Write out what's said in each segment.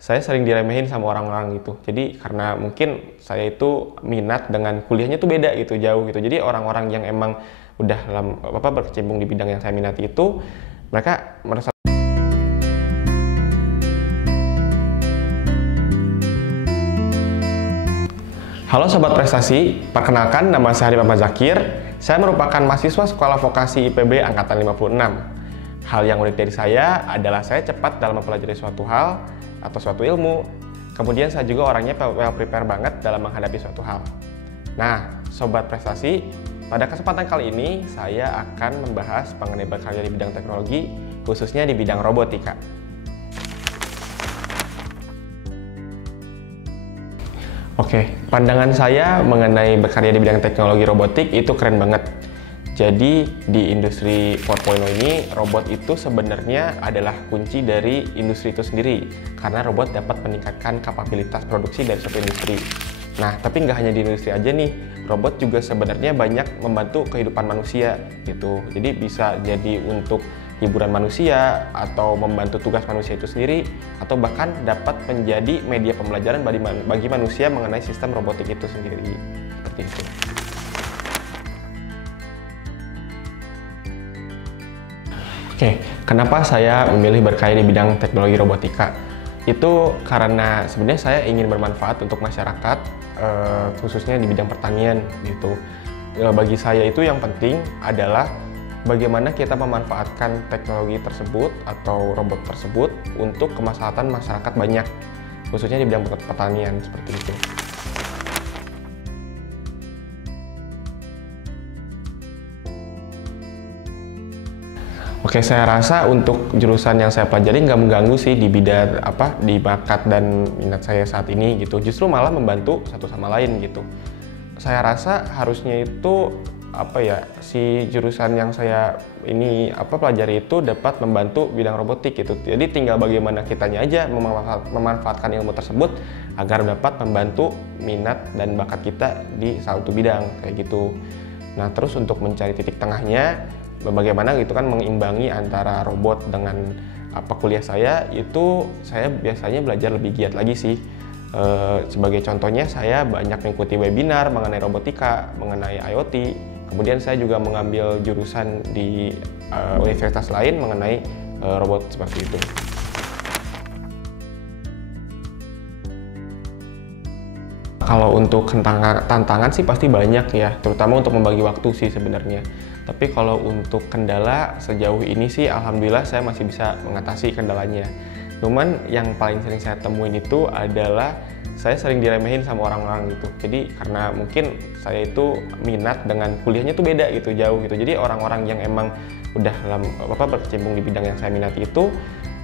saya sering diremehin sama orang-orang gitu. Jadi karena mungkin saya itu minat dengan kuliahnya tuh beda gitu, jauh gitu. Jadi orang-orang yang emang udah berkecimpung di bidang yang saya minati itu, mereka merasa. Halo Sobat Prestasi, perkenalkan nama saya Arif Ahmad Zakir. Saya merupakan mahasiswa Sekolah Vokasi IPB Angkatan 56. Hal yang unik dari saya adalah saya cepat dalam mempelajari suatu hal atau suatu ilmu. Kemudian saya juga orangnya well prepare banget dalam menghadapi suatu hal. Nah, Sobat Prestasi, pada kesempatan kali ini saya akan membahas mengenai berkarya di bidang teknologi, khususnya di bidang robotika. Oke, pandangan saya mengenai berkarya di bidang teknologi robotik itu keren banget. Jadi di industri 4.0 ini, robot itu sebenarnya adalah kunci dari industri itu sendiri. Karena robot dapat meningkatkan kapabilitas produksi dari suatu industri. Nah, tapi nggak hanya di industri aja nih, robot juga sebenarnya banyak membantu kehidupan manusia gitu. Jadi bisa jadi untuk hiburan manusia, atau membantu tugas manusia itu sendiri, atau bahkan dapat menjadi media pembelajaran bagi manusia mengenai sistem robotik itu sendiri. Seperti itu. Oke, kenapa saya memilih berkarya di bidang teknologi robotika? Itu karena sebenarnya saya ingin bermanfaat untuk masyarakat, khususnya di bidang pertanian gitu. Bagi saya itu yang penting adalah bagaimana kita memanfaatkan teknologi tersebut atau robot tersebut untuk kemaslahatan masyarakat banyak, khususnya di bidang pertanian seperti itu. Oke, saya rasa untuk jurusan yang saya pelajari nggak mengganggu sih di bidang di bakat dan minat saya saat ini gitu. Justru malah membantu satu sama lain gitu. Saya rasa harusnya itu si jurusan yang saya pelajari itu dapat membantu bidang robotik gitu. Jadi tinggal bagaimana kitanya aja memanfaatkan ilmu tersebut agar dapat membantu minat dan bakat kita di satu bidang kayak gitu. Nah, terus untuk mencari titik tengahnya, bagaimana gitu kan mengimbangi antara robot dengan kuliah saya, itu saya biasanya belajar lebih giat lagi sih. Sebagai contohnya, saya banyak mengikuti webinar mengenai robotika, mengenai IoT. Kemudian saya juga mengambil jurusan di universitas lain mengenai robot seperti itu. Kalau untuk tantangan sih pasti banyak ya, terutama untuk membagi waktu sih sebenarnya. Tapi kalau untuk kendala sejauh ini sih alhamdulillah saya masih bisa mengatasi kendalanya. Cuman yang paling sering saya temuin itu adalah saya sering diremehin sama orang-orang gitu. Jadi karena mungkin saya itu minat dengan kuliahnya tuh beda gitu, jauh gitu. Jadi orang-orang yang emang udah berkecimpung di bidang yang saya minati itu,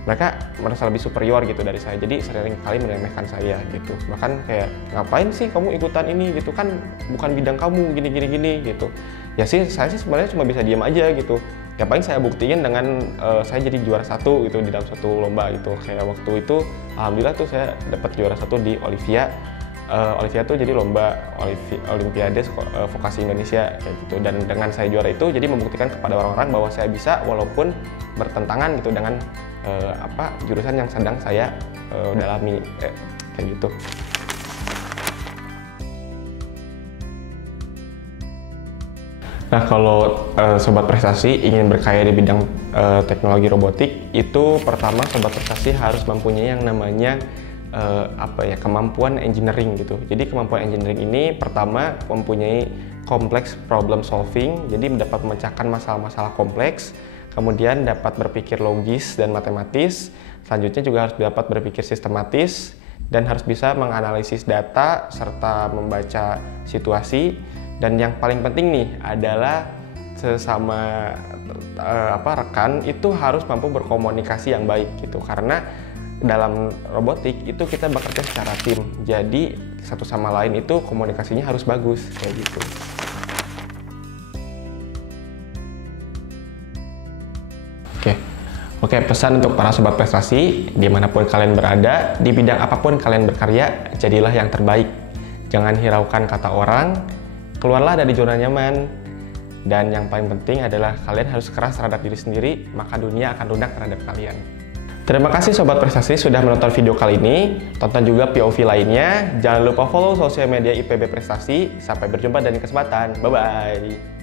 mereka merasa lebih superior gitu dari saya. Jadi sering kali meremehkan saya gitu. Bahkan kayak, ngapain sih kamu ikutan ini gitu, kan bukan bidang kamu gini gitu. Ya sih, saya sih sebenarnya cuma bisa diam aja gitu. Ya paling saya buktiin dengan saya jadi juara 1 gitu di dalam suatu lomba gitu. Kayak waktu itu alhamdulillah tuh saya dapat juara 1 di Olivia. Olivia tuh jadi lomba Olimpiade Vokasi Indonesia kayak gitu. Dan dengan saya juara itu jadi membuktikan kepada orang-orang bahwa saya bisa walaupun bertentangan gitu dengan jurusan yang sedang saya dalami kayak gitu. Nah, kalau Sobat Prestasi ingin berkarya di bidang teknologi robotik, itu pertama Sobat Prestasi harus mempunyai yang namanya kemampuan engineering gitu. Jadi kemampuan engineering ini pertama mempunyai complex problem solving, jadi dapat memecahkan masalah-masalah kompleks, kemudian dapat berpikir logis dan matematis, selanjutnya juga harus dapat berpikir sistematis, dan harus bisa menganalisis data serta membaca situasi. Dan yang paling penting nih adalah sesama rekan itu harus mampu berkomunikasi yang baik gitu, karena dalam robotik itu kita bekerja secara tim, jadi satu sama lain itu komunikasinya harus bagus kayak gitu. Oke, pesan untuk para Sobat Prestasi, dimanapun kalian berada, di bidang apapun kalian berkarya, jadilah yang terbaik. Jangan hiraukan kata orang, keluarlah dari zona nyaman, dan yang paling penting adalah kalian harus keras terhadap diri sendiri, maka dunia akan lunak terhadap kalian. Terima kasih Sobat Prestasi sudah menonton video kali ini. Tonton juga POV lainnya. Jangan lupa follow sosial media IPB Prestasi. Sampai berjumpa dan kesempatan. Bye-bye.